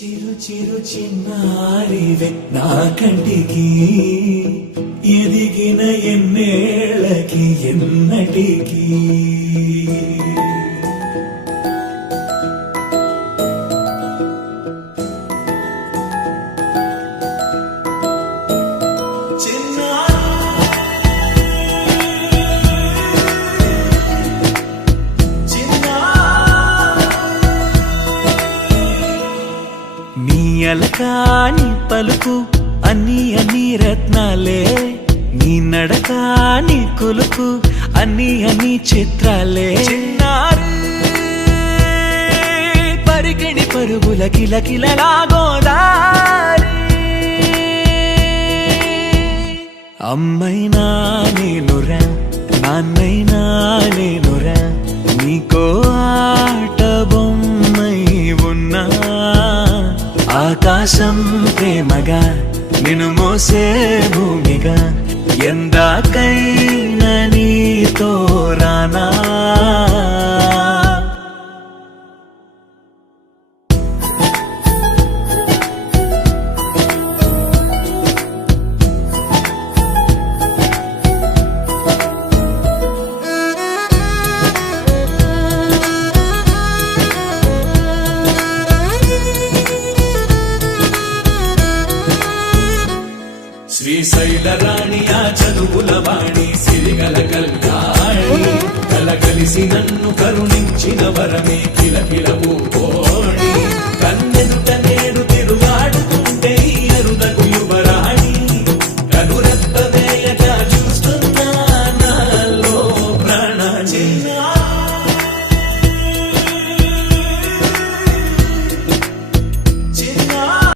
చిరు చిరు చిన్నారివే నా కంటికి ఎదిగిన ఎన్నేళ్ళకి ఎన్నటికి అలకాని పలుకు అన్ని అన్ని రత్నాలే నీ నడకాని కులుకు అన్ని అన్ని చిత్రాలే పరికిణి పరుగుల కిలకిలలాగోదారి అమ్మైనా నేనురా నాన్నైనా నేనురా నీకో ఆట బొమ్మై ఉన్నా ఆకాశం ప్రేమగా నిన్ను మోసే భూమిగా ఎందాకైనా నీతో రానా శ్రీశైల రాణియా చదువుల వాణి సిరిగల కల్గాణి కలగలిసి నన్ను కరుణించిన వరమే కిలకిలవు